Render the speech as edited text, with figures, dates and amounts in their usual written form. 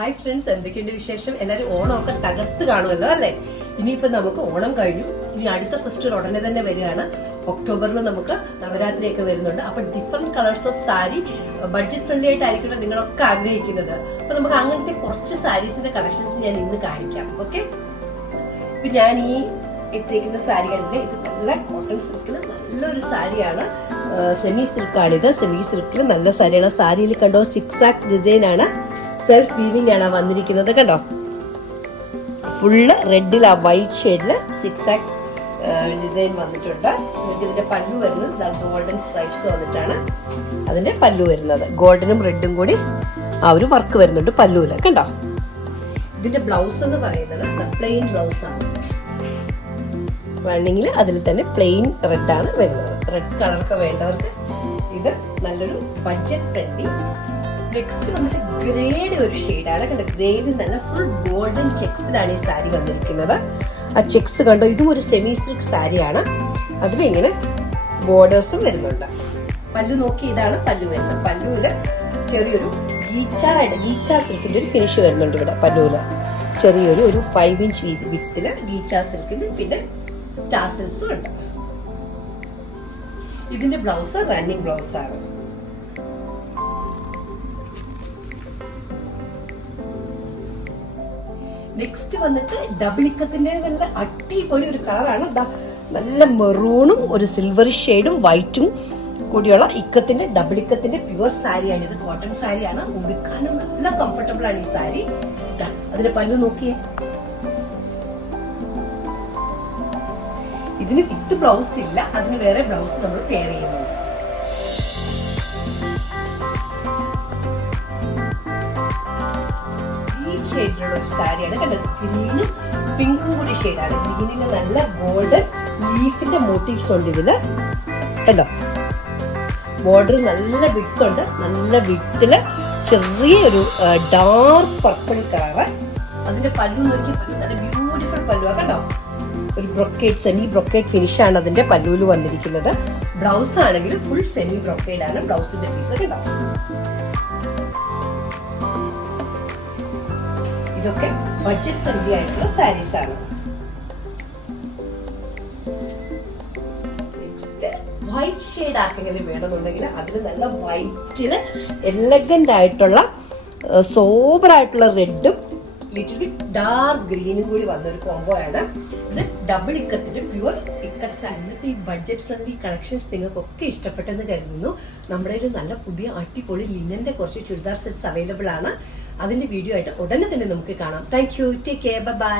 Hi friends, എന്തൊക്കെയുണ്ട് വിശേഷം? എല്ലാവരും ഓണമൊക്കെ തകർത്ത് കാണുമല്ലോ അല്ലേ? ഇനിയിപ്പോ നമുക്ക് ഓണം കഴിഞ്ഞു. ഇനി അടുത്ത ഫെസ്റ്റിവൽ ഉടനെ തന്നെ വരികയാണ്. ഒക്ടോബറിൽ നമുക്ക് നവരാത്രിയൊക്കെ വരുന്നുണ്ട്. അപ്പൊ different colours of sari budget friendly ആയിട്ടായിരിക്കുമല്ലോ നിങ്ങളൊക്കെ ആഗ്രഹിക്കുന്നത്. അപ്പൊ നമുക്ക് അങ്ങനത്തെ കുറച്ച് സാരീസിന്റെ കളക്ഷൻസ് ഞാൻ ഇന്ന് കാണിക്കാം. ഓക്കെ, ഇപ്പൊ ഞാൻ ഈ ഇട്ടിരിക്കുന്ന സാരി കണ്ടില്ലേ, ഇത് നല്ല കോട്ടൺ സിൽക്കിൽ നല്ലൊരു സാരിയാണ്. സെമി സിൽക്കാണിത്. സെമി സിൽക്കിൽ നല്ല സാരിയാണ്. സാരിയിൽ കണ്ടോ സിക്സ് ആക്ക് ഡിസൈൻ ആണ്. സെൽഫ് വീവിംഗ് ആണ് വന്നിരിക്കുന്നത്. കണ്ടോ, ഫുള്ള് റെഡിൽ ആ വൈറ്റ് ഷെയ്ഡില് സിക്സ് ആക്സ് ഡിസൈൻ വന്നിട്ടുണ്ട്. ഇതിന്റെ പല്ലു വരുന്നത് ഗോൾഡൻ സ്ട്രൈപ്സ് വന്നിട്ടാണ് അതിന്റെ പല്ലു വരുന്നത്. ഗോൾഡനും റെഡും കൂടി ആ ഒരു വർക്ക് വരുന്നുണ്ട് പല്ലുവില്. കണ്ടോ, ഇതിന്റെ ബ്ലൗസ് എന്ന് പറയുന്നത് പ്ലെയിൻ ബ്ലൗസ് ആണ്. റണ്ണിങ്ങിൽ അതിൽ തന്നെ പ്ലെയിൻ റെഡ് ആണ് വരുന്നത്. റെഡ് കളറൊക്കെ വേണ്ടവർക്ക് ഇത് നല്ലൊരു ബഡ്ജറ്റ് ഫ്രണ്ട്ലി. നെക്സ്റ്റ് വന്നിട്ട് ഗ്രേയുടെ ഒരു ഷെയ്ഡാണ്. കണ്ടോ, ഗ്രേയിൽ നല്ല ഫുൾ ഗോൾഡൻ ചെക്സിലാണ് ഈ സാരി വന്നിരിക്കുന്നത്. ആ ചെക്സ് കണ്ടോ, ഇതും ഒരു സെമി സിൽക്ക് സാരിയാണ്. അതിലിങ്ങനെ ബോർഡേഴ്സും വരുന്നുണ്ട്. പല്ലു നോക്കി, ഇതാണ് പല്ലു വരുന്നത്. പല്ലുവില് ചെറിയൊരു ഗീച്ച സിൽക്കിന്റെ ഒരു ഫിനിഷ് വരുന്നുണ്ട്. ഇവിടെ പല്ലുവില് ചെറിയൊരു 5 ഇഞ്ച് വിത്തില് ഗീച്ച സിൽക്കിന്റെ പിന്നെ ടാസൽസും ഉണ്ട്. ഇതിന്റെ ബ്ലൗസ് റണ്ണിങ് ബ്ലൗസ് ആണ്. നെക്സ്റ്റ് വന്നിട്ട് ഡബിൾ ഇക്കത്തിന്റെ നല്ല അടിപൊളി ഒരു കളറാണ്. നല്ല മെറൂണും ഒരു സിൽവറി ഷെയ്ഡും വൈറ്റും കൂടിയുള്ള ഇക്കത്തിന്റെ ഡബിൾ ഇക്കത്തിന്റെ പ്യുവർ സാരിയാണ്. ഇത് കോട്ടൺ സാരിയാണ്. ഉടുക്കാനും നല്ല കംഫർട്ടബിൾ ആണ് ഈ സാരി. അതിന്റെ പല്ലു നോക്കിയേ, ഇതിന് വിത്ത് ബ്ലൗസ് ഇല്ല, അതിന് വേറെ ബ്ലൗസ് നമ്മൾ പെയർ ചെയ്യുന്നുണ്ട്. ഷെയ്ഡിലുള്ള ഒരു സാരിയാണ്. കണ്ടത്, ഗ്രീനും പിങ്കും കൂടി ഷെയ്ഡാണ്. ഗ്രീനില് നല്ല ഗോൾഡൻ ലീഫിന്റെ മോട്ടീവ്സ് ഉണ്ട് ഇതില്. കണ്ടോ, ബോർഡർ നല്ല വിഡ്ത്ത് ഉണ്ട്. നല്ല വിഡ്ത്തില് ചെറിയൊരു ഡാർക്ക് പർപ്പിൾ കളറ്. അതിന്റെ പല്ലു നോക്കി, നല്ല ബ്യൂട്ടിഫുൾ പല്ലുവാ. കണ്ടോ, ഒരു ബ്രൊക്കേഡ് സെമി ബ്രൊക്കേഡ് ഫിനിഷ് ആണ് അതിന്റെ പല്ലുവിൽ വന്നിരിക്കുന്നത്. ബ്ലൗസ് ആണെങ്കിൽ ഫുൾ സെമി ബ്രൊക്കേഡ് ആണ് ബ്ലൗസിന്റെ പീസ്. കണ്ടോ, ഇതൊക്കെ ബഡ്ജറ്റ് ഫ്രണ്ട്ലി ആയിട്ടുള്ള സാരീസ് ആണ്. വൈറ്റ് ഷെയ്ഡ് ആർക്കെങ്കിലും വേണമെന്നുണ്ടെങ്കിൽ അതിൽ നല്ല വൈറ്റില് എലഗന്റ് ആയിട്ടുള്ള സോബർ ആയിട്ടുള്ള റെഡും ലിറ്റിൽ ബിറ്റ് ഡാർക്ക് ഗ്രീനും കൂടി വന്നൊരു കോംബോ ആണ്. ഇത് ഡബിൾ ഇക്കത്തിന്റെ പ്യുവർ ഇക്കത്ത് സാരി. ഈ ബഡ്ജറ്റ് ഫ്രണ്ട്ലി കളക്ഷൻസ് നിങ്ങൾക്കൊക്കെ ഇഷ്ടപ്പെട്ടെന്ന് കരുതുന്നു. നമ്മുടെ കയ്യിൽ നല്ല പുതിയ അടിപൊളി ലിനന്റെ കുറച്ച് ചുരിദാർ സെറ്റ്സ് അവൈലബിൾ ആണ്. അതിന്റെ വീഡിയോ ആയിട്ട് ഉടനെ തന്നെ നമുക്ക് കാണാം. Thank you, take care, by.